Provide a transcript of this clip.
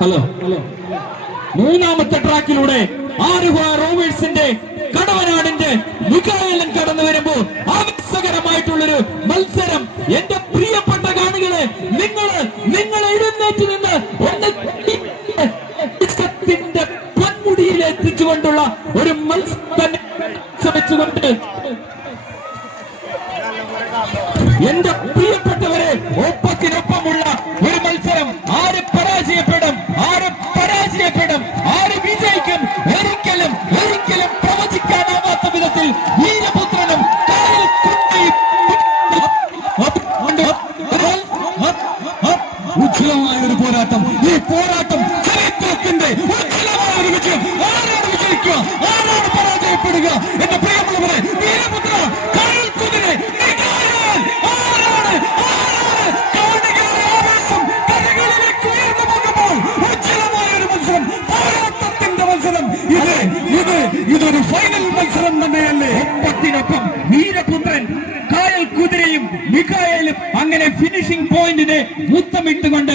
Hello മൂന്നാമത്തെ ട്രാക്കിലൂടെ ആലുവ റോവേഴ്സിന്റെ കടവനാടിന്റെ മിഖായേലൻ കടന്നു വരുമ്പോൾ ആവേശകരമായിട്ടുള്ളൊരു മത്സരം. എന്റെ പ്രിയപ്പെട്ട കാണികളെ, നിങ്ങൾ എഴുന്നേറ്റ് നിന്ന് ഒന്നിന്റെ പൊന്മുടിയിൽ എത്തിച്ചുകൊണ്ടുള്ള ഒരു മത്സരം ശ്രമിച്ചുകൊണ്ട് എന്റെ പ്രിയപ്പെട്ടവരെ, ഒപ്പത്തിനൊപ്പമുള്ള ഒരു മത്സരം. ആര് പരാജയപ്പെടും, ആര് വിജയിക്കും, ഒരിക്കലും പ്രവചിക്കാനാവാത്ത വിധത്തിൽ വീരപുത്രനും ഉജ്ജ്വലമായ ഒരു പോരാട്ടം. ഈ പോരാട്ടം ചരിത്രത്തിന്റെ ഉജ്ജ്വലമായ ഒരു വിജയം. ആരാണ് വിജയിക്കുക, ആരാണ് പരാജയപ്പെടുക? എന്റെ പ്രിയമുള്ളവരെ, വീരപുത്ര കുതിരെ ഇതൊരു ഫൈനൽ മത്സരം തന്നെയല്ലേ? ഒപ്പത്തിനൊപ്പം വീരപുത്രൻ കായൽ കുതിരയും മിഖായേലും അങ്ങനെ ഫിനിഷിംഗ് പോയിന്റിനെ മുത്തമിട്ടുകൊണ്ട്